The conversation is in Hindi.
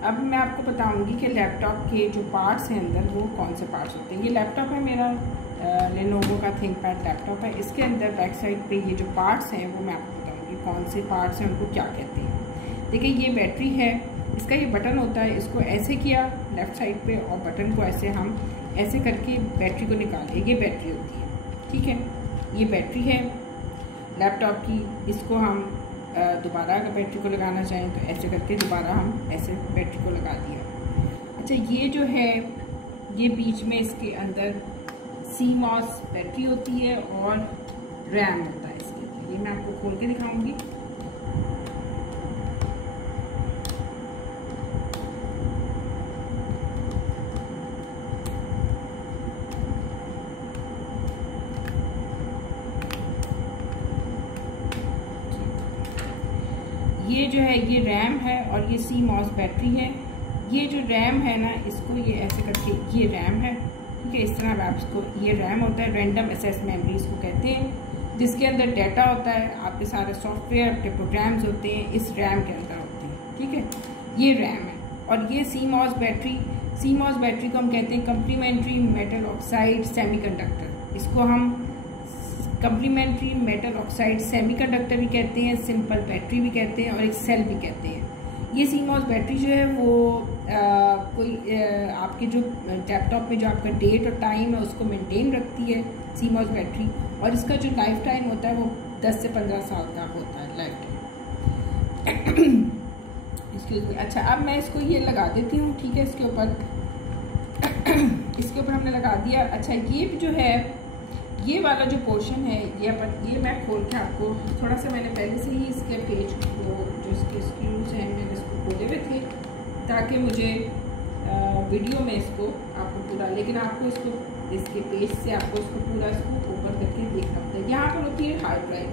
अब मैं आपको बताऊंगी कि लैपटॉप के जो पार्ट्स हैं अंदर वो कौन से पार्ट्स होते हैं। ये लैपटॉप है मेरा, लेनोवो का थिंकपैड लैपटॉप है। इसके अंदर बैक साइड पे ये जो पार्ट्स हैं वो मैं आपको बताऊंगी कौन से पार्ट्स हैं, उनको क्या कहते हैं। देखिए ये बैटरी है, इसका ये बटन होता है, इसको ऐसे किया लेफ़्ट साइड पे और बटन को ऐसे हम ऐसे करके बैटरी को निकाले, ये बैटरी होती है। ठीक है, ये बैटरी है लैपटॉप की। इसको हम दोबारा अगर बैटरी को लगाना चाहें तो ऐसे करके दोबारा हम ऐसे बैटरी को लगा दिया। अच्छा, ये जो है ये बीच में इसके अंदर CMOS बैटरी होती है और रैम होता है इसके अंदर। ये मैं आपको खोल के दिखाऊंगी। ये जो है ये रैम है और ये CMOS बैटरी है। ये जो रैम है ना, इसको ये ऐसे करके ये रैम है। ठीक है, इस तरह आप इसको, ये रैम होता है, रैंडम एक्सेस मेमोरी इसको कहते हैं, जिसके अंदर डाटा होता है, आपके सारे सॉफ्टवेयर, आपके प्रोग्राम्स होते हैं इस रैम के अंदर होते हैं। ठीक है, ये रैम है। और ये CMOS बैटरी को हम कहते हैं कम्प्लीमेंट्री मेटल ऑक्साइड सेमीकंडक्टर। इसको हम कम्प्लीमेंट्री मेटल ऑक्साइड सेमीकंडक्टर भी कहते हैं, सिंपल बैटरी भी कहते हैं और एक सेल भी कहते हैं। ये CMOS बैटरी जो है वो आपके जो लैपटॉप में जो आपका डेट और टाइम है उसको मेंटेन रखती है CMOS बैटरी, और इसका जो लाइफ टाइम होता है वो 10 से 15 साल का होता है लाइफ टाइम। Excuse me. अच्छा, अब मैं इसको ये लगा देती हूँ। ठीक है, इसके ऊपर हमने लगा दिया। अच्छा, ये जो है ये वाला जो पोर्शन है ये मैं खोल के आपको थोड़ा सा, मैंने पहले से ही इसके पेज को जो इसके स्क्रूज हैं मैंने इसको खोले हुए थे ताकि मुझे वीडियो में इसको आपको पूरा, लेकिन आपको इसको इसके पेज से आपको इसको पूरा इसको ओपन करके देखना पड़ता है। यहाँ पर होती है हार्ड ड्राइव।